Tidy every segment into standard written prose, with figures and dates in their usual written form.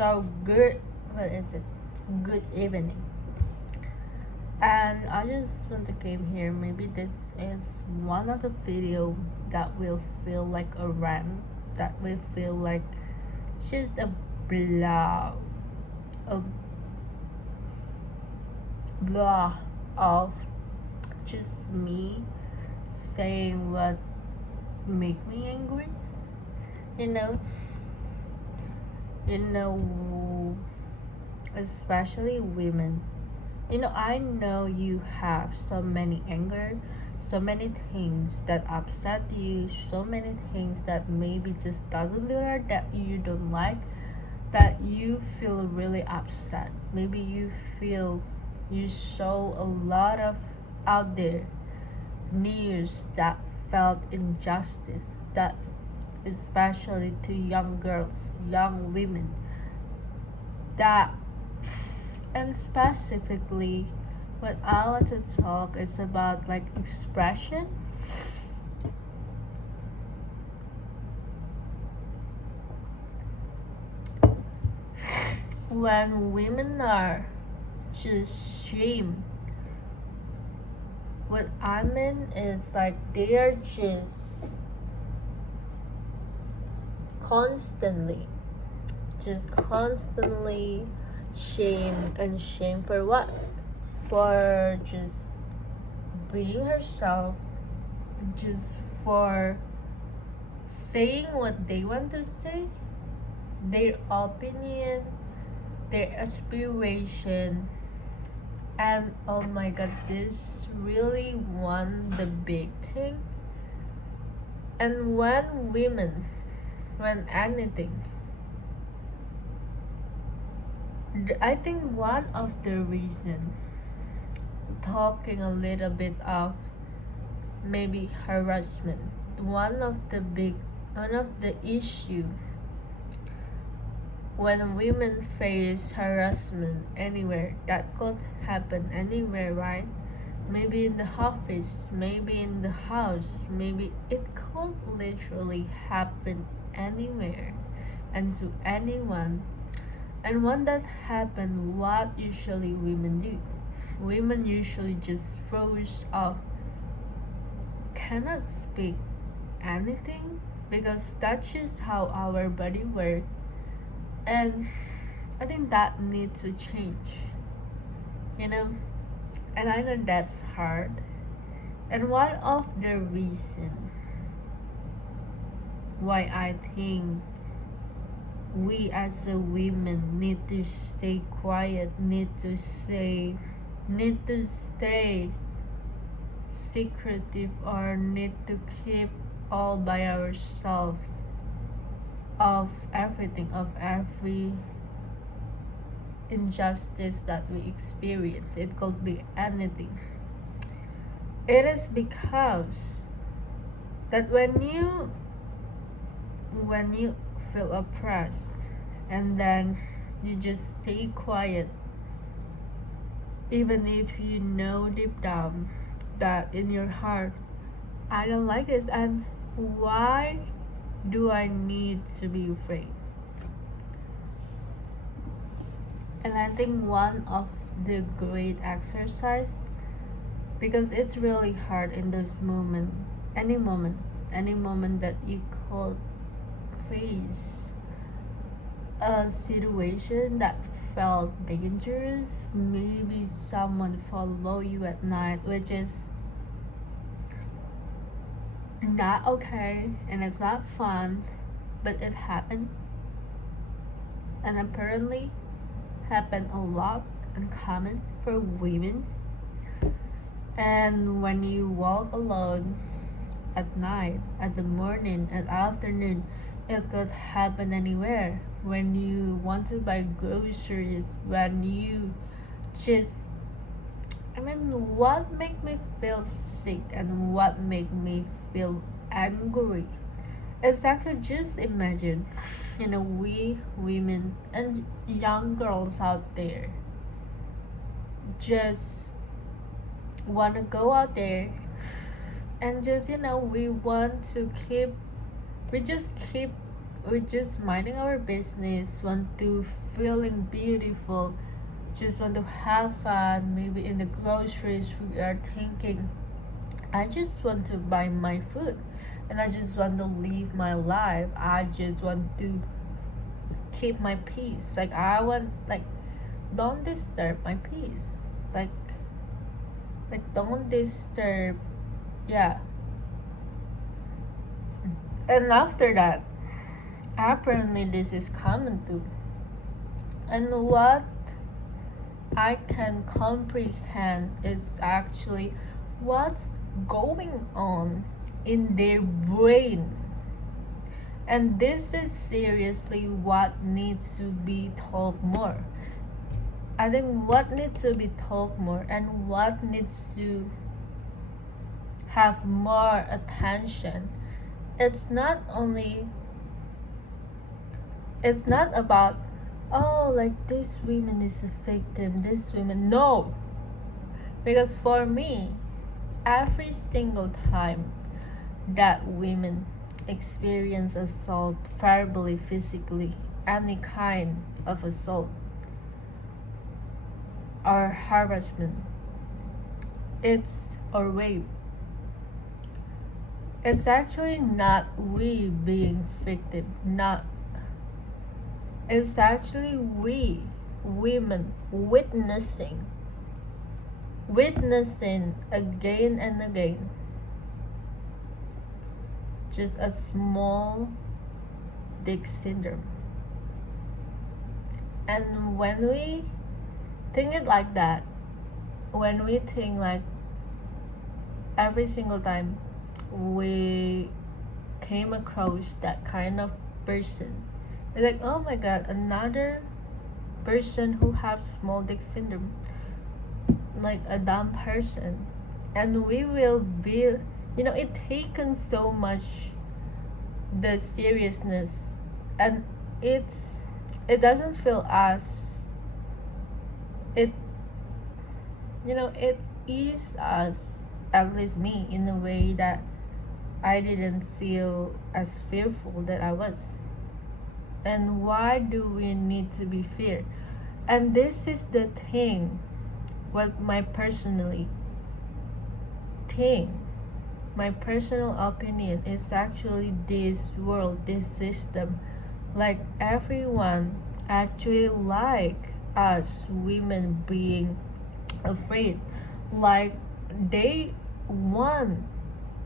So good, what is it? Good evening. And I just want to came here. Maybe this is one of the video that will feel like a rant, that will feel like just a blah, a blah of just me saying what make me angry. You know, you know, especially women. I know you have so many anger, so many things that upset you, so many things that maybe just doesn't feel right, that you don't like, that you feel really upset. Maybe you show a lot of out there news that felt injustice, that especially to young girls, young women, that and specifically what I want to talk is about like expression. When women are just shamed, what I mean is like they are just constantly shame, and shame for what? For just being herself, just for saying what they want to say, their opinion, their aspiration. And oh my god, this really one the big thing. And when anything, I think one of the reason, talking a little bit of maybe harassment, one of the issue when women face harassment anywhere, that could happen anywhere, right? Maybe in the office, maybe in the house, maybe it could literally happen anywhere and to anyone. And when that happens, what usually women do? Women usually just froze off, cannot speak anything, because that's just how our body works. And I think that needs to change, you know? And I know that's hard. And one of the reason why I think we as a women need to stay quiet, need to stay secretive, or need to keep all by ourselves of everything, of every injustice that we experience. It could be anything. It is because that when you feel oppressed and then you just stay quiet, even if you know deep down that in your heart, I don't like this, and why do I need to be afraid? And I think one of the great exercise, because it's really hard in those moments, any moment that you could face a situation that felt dangerous, maybe someone follow you at night, which is not okay and it's not fun, but it happened, and apparently happen a lot and common for women. And when you walk alone at night, at the morning, at afternoon, it could happen anywhere. When you want to buy groceries, when you just, what make me feel sick and what make me feel angry? It's actually, just imagine, we women and young girls out there just want to go out there and just, we want to keep we just keep we just minding our business, want to feeling beautiful, just want to have fun. Maybe in the groceries we are thinking, I just want to buy my food and I just want to live my life. I just want to keep my peace. Like I want, like, don't disturb my peace. Like don't disturb, yeah. And after that, apparently this is common too. And what I can comprehend is actually what's going on in their brain. And this is seriously what needs to be told more. I think what needs to be told more and what needs to have more attention, it's not about, oh, like this woman is a victim, this woman, no. Because for me, every single time that women experience assault, verbally, physically, any kind of assault or harassment, or rape, it's actually not we being victim, not, it's actually we women witnessing again and again just a small dick syndrome. And when we think it like that, when we think like every single time we came across that kind of person, it's like, oh my god, another person who has small dick syndrome, like a dumb person. And we will be, it taken so much the seriousness, and it doesn't feel as it it is us, at least me, in a way that I didn't feel as fearful that I was. And why do we need to be feared? And this is the thing, what my personal opinion is actually this world, this system, like everyone actually like us women being afraid, like they want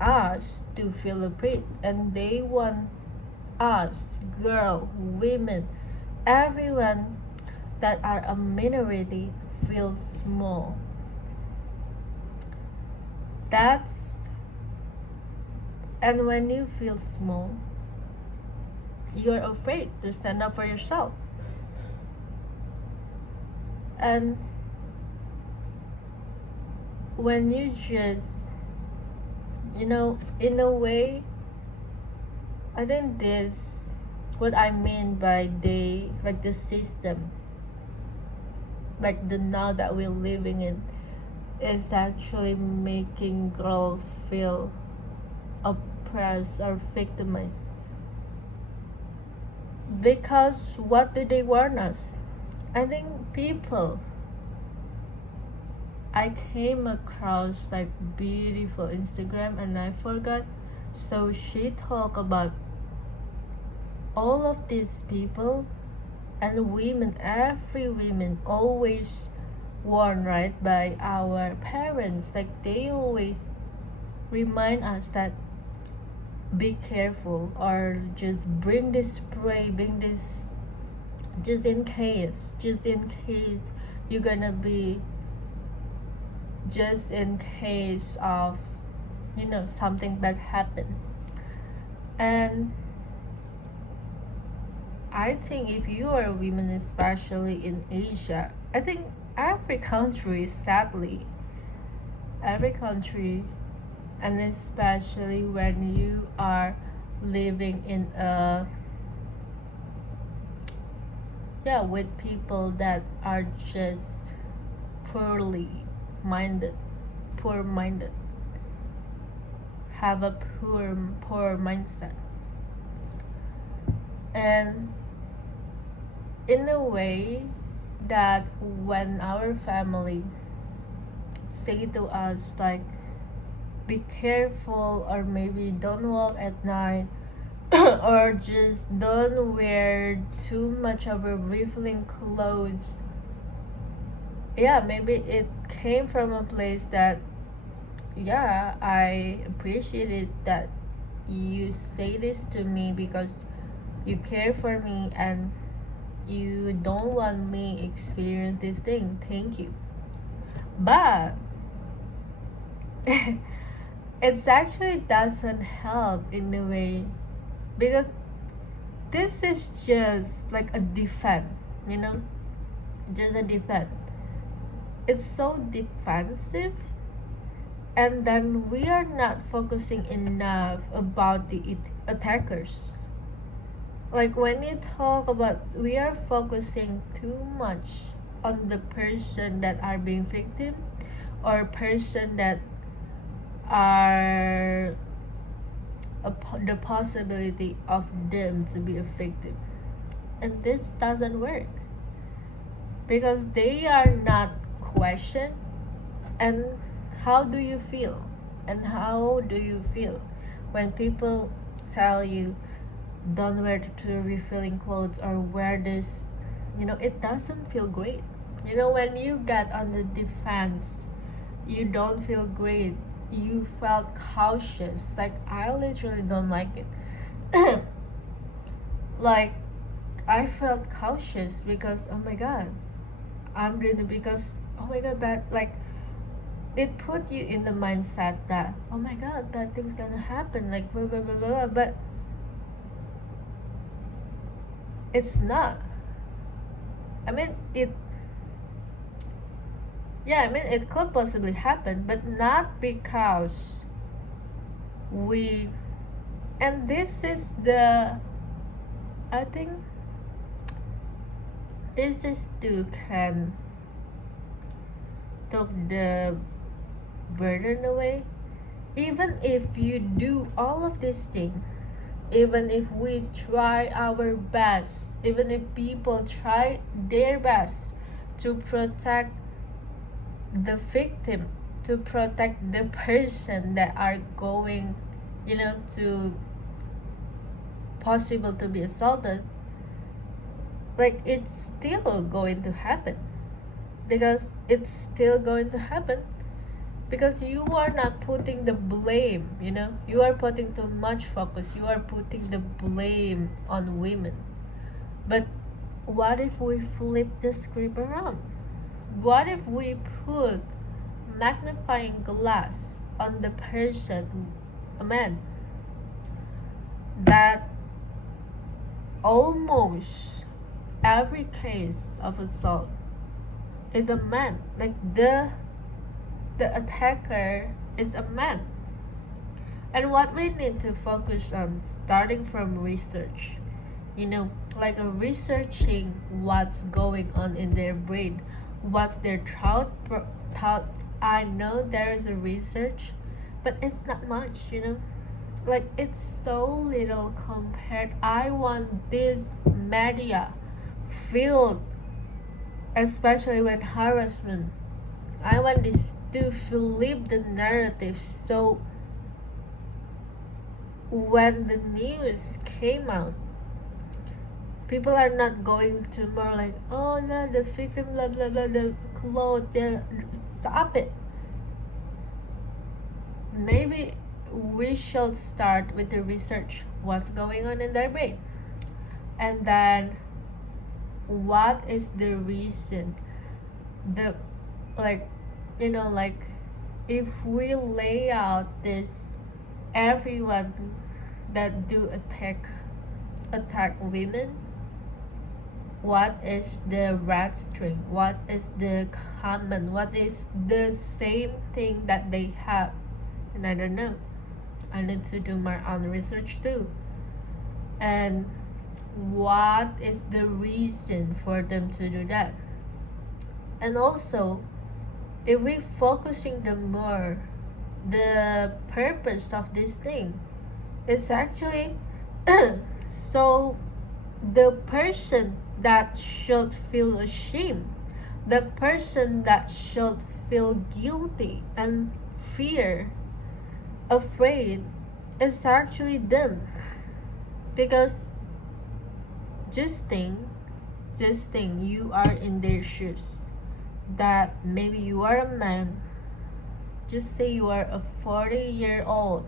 us to feel afraid, and they want us, girl, women, everyone that are a minority feel small. And when you feel small, you're afraid to stand up for yourself. And when you just, in a way, I think this, what I mean by like the system, like the now that we're living in, is actually making girls feel oppressed or victimized. Because what do they warn us? I think I came across like beautiful Instagram and I forgot. So she talked about all of these people and women, every women always warned, right, by our parents. Like they always remind us that be careful, or just bring this spray, bring this, just in case you're gonna be, just in case of something bad happen. And I think if you are a woman, especially in Asia, I think every country, sadly, every country, and especially when you are living in with people that are just poor minded, have a poor mindset. And in a way that when our family say to us like be careful, or maybe don't walk at night, or just don't wear too much of a revealing clothes, yeah, maybe it came from a place that, yeah, I appreciate it that you say this to me because you care for me and you don't want me experience this thing. Thank you. But it actually doesn't help in a way, because this is just like a defense, you know, just a defense. It's so defensive, and then we are not focusing enough about the attackers. Like when you talk about, we are focusing too much on the person that are being victim, or person that are the possibility of them to be a victim. And this doesn't work because they are not questioned. And how do you feel? And how do you feel when people tell you don't wear too revealing clothes, or wear this? It doesn't feel great. When you get on the defense, you don't feel great. You felt cautious. Like, I literally don't like it. Like, I felt cautious because, oh my god, I'm doing it because, oh my god, bad. Like, it put you in the mindset that, oh my god, bad things gonna happen. Like, blah, blah, blah, blah, blah. But it's not. I mean, it could possibly happen, but not because we. And this is I think this is to can took the burden away. Even if you do all of these things, even if we try our best, even if people try their best to protect the victim, to protect the person that are going, to possible to be assaulted, like, it's still going to happen. Because it's still going to happen because you are not putting the blame, you are putting too much focus, you are putting the blame on women. But what if we flip the script around? What if we put magnifying glass on the person, a man, that almost every case of assault is a man, like the attacker is a man. And what we need to focus on, starting from research, like researching what's going on in their brain, what's their thought. I know there is a research, but it's not much, like it's so little compared. I want this media filled, especially when harassment. I want this to flip the narrative, so when the news came out, people are not going to more like, oh no, the victim, blah blah blah, the clothes, stop it. Maybe we should start with the research, what's going on in their brain, and then what is the reason, the like if we lay out this, everyone that do attack women, what is the red string, what is the common, what is the same thing that they have. And I don't know, I need to do my own research too. And what is the reason for them to do that? And also, if we focusing the more, the purpose of this thing is actually so the person that should feel ashamed, the person that should feel guilty and fear, afraid, is actually them. Because just think, you are in their shoes. That maybe you are a man, just say you are a 40-year-old,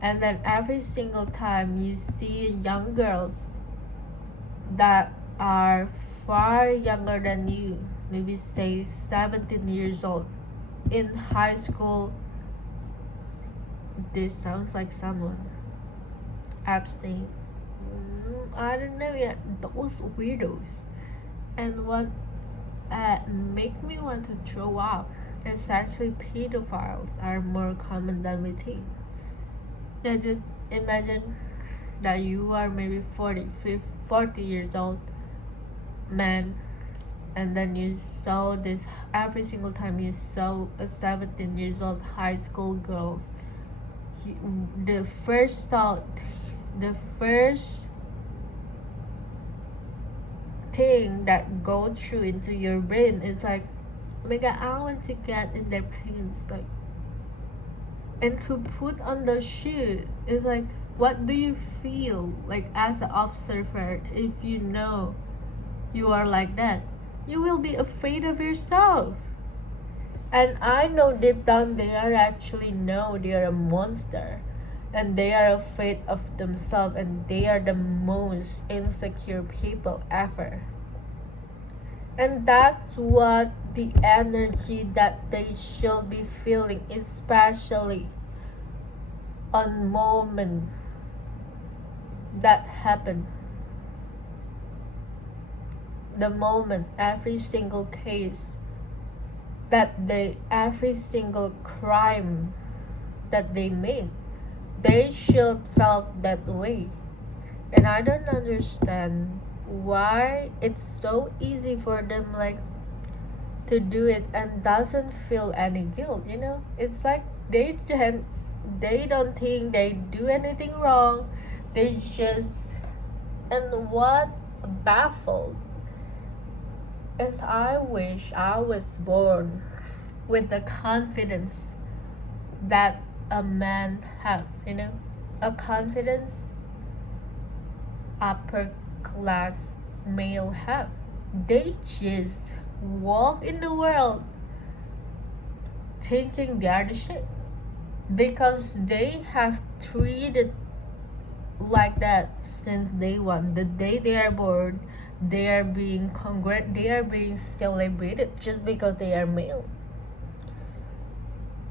and then every single time you see young girls that are far younger than you, maybe say 17 years old, in high school, this sounds like someone abstain. I don't know yet, those weirdos. And what make me want to throw up is actually pedophiles are more common than we think. Yeah, just imagine that you are maybe 40 years old man, and then you saw this every single time you saw a 17 years old high school girls. The first thought, the first thing that go through into your brain is like, oh my god, I want to get in their pants, like, and to put on the shoes is like, what do you feel like as an observer? If you know you are like that, you will be afraid of yourself. And I know deep down they are actually know they are a monster, and they are afraid of themselves, and they are the most insecure people ever. And that's what the energy that they should be feeling, especially on moment that happen. The moment, every single case that they, every single crime that they made, they should felt that way. And I don't understand why it's so easy for them, like, to do it and doesn't feel any guilt, you know? It's like they don't think they do anything wrong. They just, and what baffled is, I wish I was born with the confidence that a man have, you know? A confidence upper class male have. They just walk in the world thinking they are the shit, because they have treated like that since day one. The day they are born, they are being they are being celebrated just because they are male.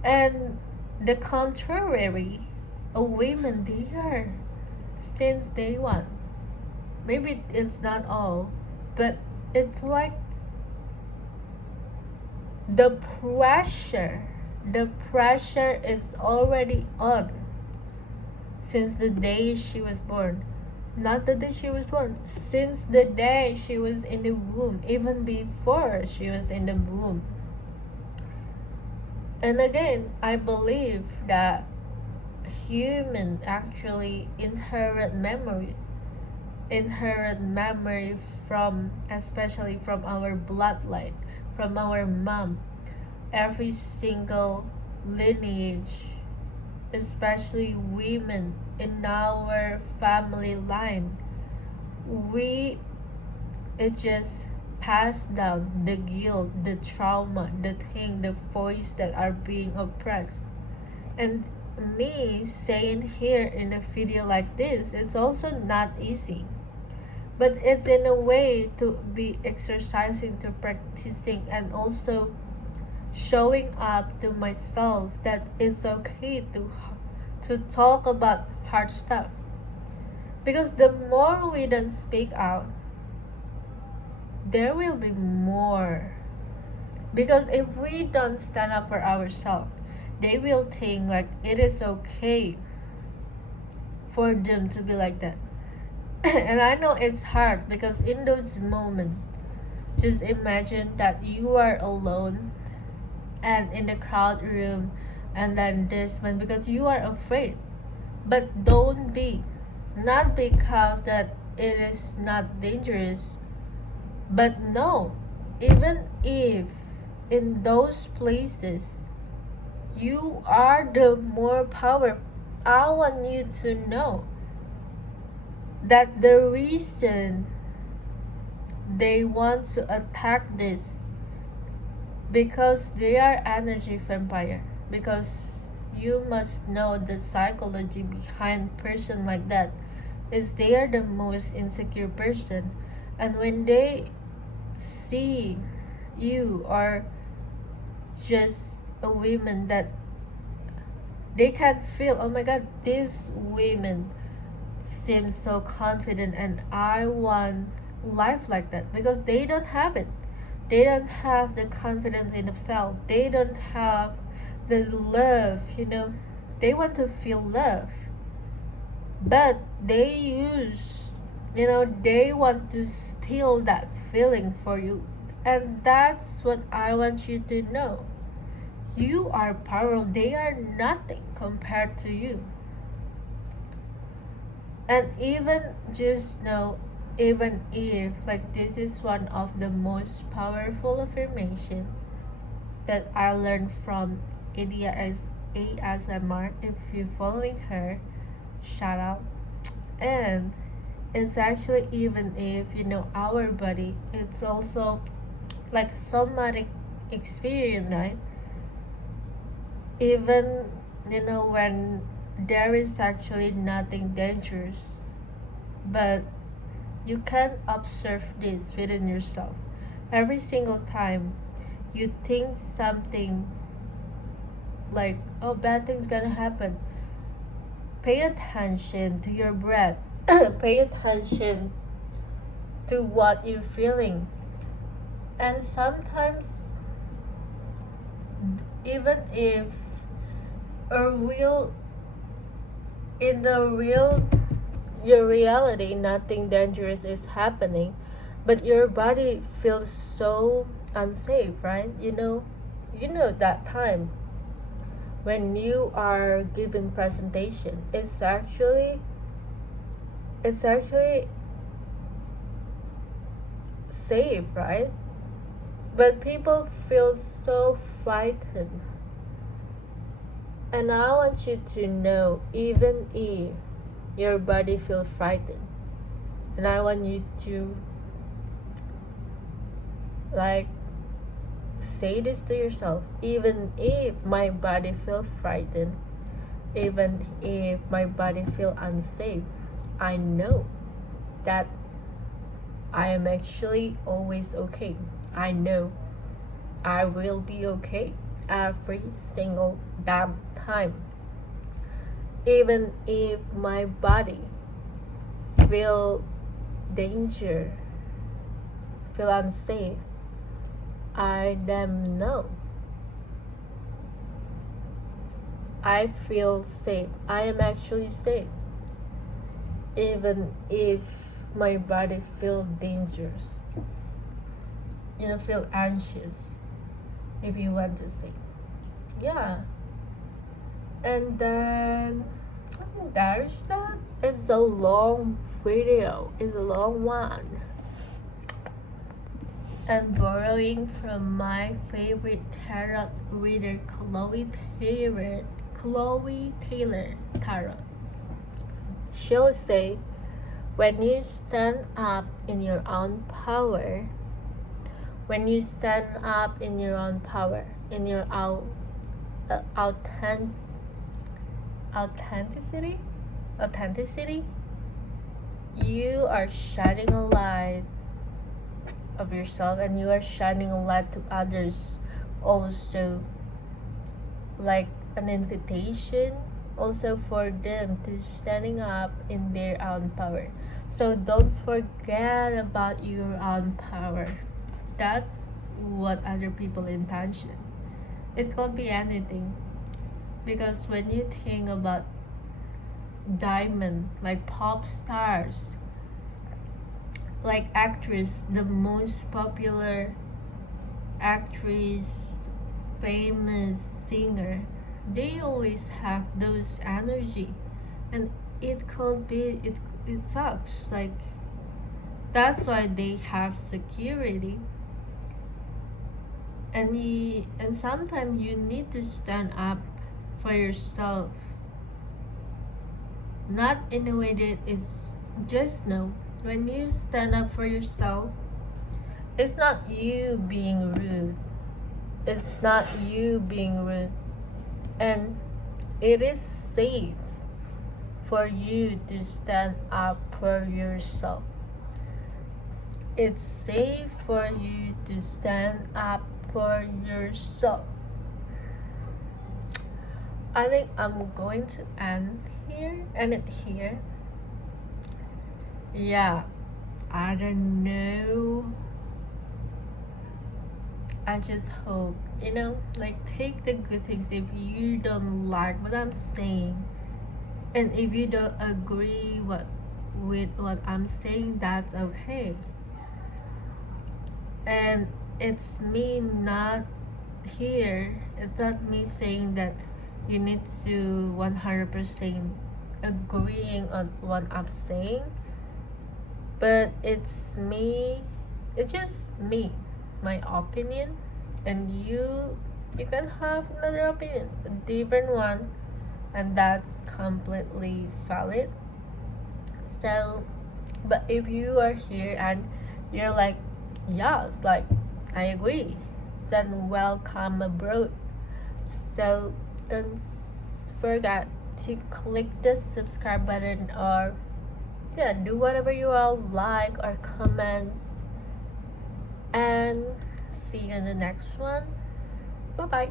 And the contrary, a women, they are since day one. Maybe it's not all, but it's like the pressure is already on since the day she was born. Not the day she was born, since the day she was in the womb, even before she was in the womb. And again, I believe that human actually inherit memory from, especially from our bloodline, from our mom. Every single lineage, especially women in our family line, it just passed down the guilt, the trauma, the thing, the voice that are being oppressed. And me saying here in a video like this, it's also not easy, but it's in a way to be exercising, to practicing, and also showing up to myself that it's okay to talk about hard stuff. Because the more we don't speak out, there will be more. Because if we don't stand up for ourselves, they will think like it is okay for them to be like that. And I know it's hard, because in those moments, just imagine that you are alone and in the crowd room, and then this man, because you are afraid. But don't be, not because that it is not dangerous. But no, even if in those places you are the more powerful, I want you to know that the reason they want to attack this because they are energy vampire, because you must know the psychology behind person like that is they are the most insecure person, and when they see you are just a woman that they can feel, oh my god, this woman seems so confident and I want life like that, because they don't have it. They don't have the confidence in themselves. They don't have the love, They want to feel love. But they use, they want to steal that feeling for you. And that's what I want you to know. You are powerful. They are nothing compared to you. And even just know, even if like this is one of the most powerful affirmation that I learned from Idia as ASMR. If you're following her, shout out. And it's actually, even if our body, it's also like somatic experience, right? Even when there is actually nothing dangerous, but you can observe this within yourself. Every single time you think something like, oh, bad thing's gonna happen, pay attention to your breath. Pay attention to what you're feeling. And sometimes, even if in the real your reality nothing dangerous is happening, but your body feels so unsafe, right? That time when you are giving presentation, it's actually safe, right? But people feel so frightened. And I want you to know, even if your body feels frightened, and I want you to like say this to yourself, even if my body feels frightened, even if my body feels unsafe, I know that I am actually always okay. I know I will be okay every single damn time. Even if my body feel danger, feel unsafe, I damn know I feel safe. I am actually safe. Even if my body feel dangerous, feel anxious, if you want to say. Yeah. And then there's that. It's a long video. It's a long one. And borrowing from my favorite tarot reader, Chloe Taylor Tarot. She'll say, when you stand up in your own power, in your authenticity, you are shining a light of yourself, and you are shining a light to others also, like an invitation also for them to standing up in their own power. So don't forget about your own power. That's what other people intention. It could be anything, because when you think about diamond, like pop stars, like actress, the most popular actress, famous singer, they always have those energy, and it could be it sucks, like That's why they have security. And sometimes you need to stand up for yourself, not in a way that is just no. When you stand up for yourself, it's not you being rude. It's not you being rude. And it is safe for you to stand up for yourself. It's safe for you to stand up for yourself. I think I'm going to end it here. Yeah, I don't know. I just hope, like take the good things if you don't like what I'm saying. And if you don't agree with what I'm saying, that's okay. And it's me not here. It's not me saying that you need to 100% agreeing on what I'm saying. But it's just me, my opinion, and you can have another opinion, a different one, and that's completely valid. So, but if you are here and you're like, yes, like I agree, then welcome abroad. So don't forget to click the subscribe button, or yeah, do whatever you all like or comments, and see you in the next one. Bye bye.